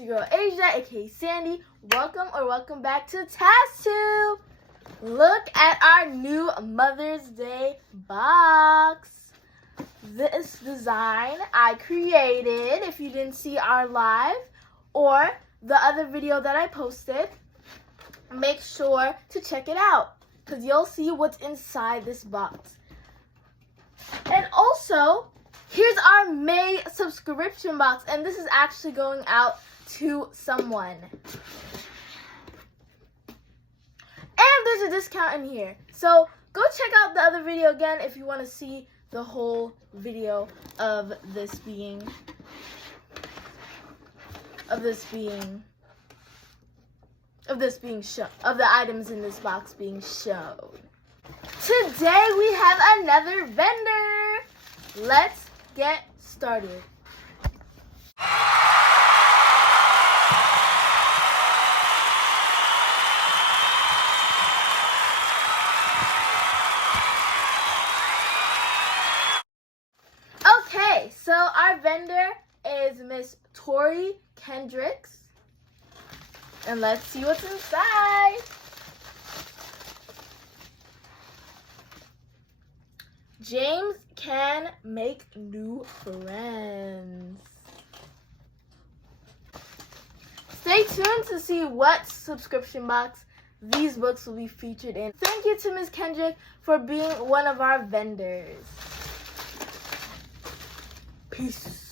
your girl Asia, aka Sandy. Welcome back to TazTube. Look at our new Mother's Day box. This design I created. If you didn't see our live or the other video that I posted, make sure to check it out because you'll see what's inside this box. And also, here's our May subscription box, and this is actually going out to someone. And there's a discount in here. So go check out the other video again if you want to see the whole video of the items in this box being shown. Today we have another vendor. Let's get started. Okay, so our vendor is Miss Tori Kendricks. And let's see what's inside. James can make new friends. Stay tuned to see what subscription box these books will be featured in. Thank you to Ms. Kendrick for being one of our vendors. Peace.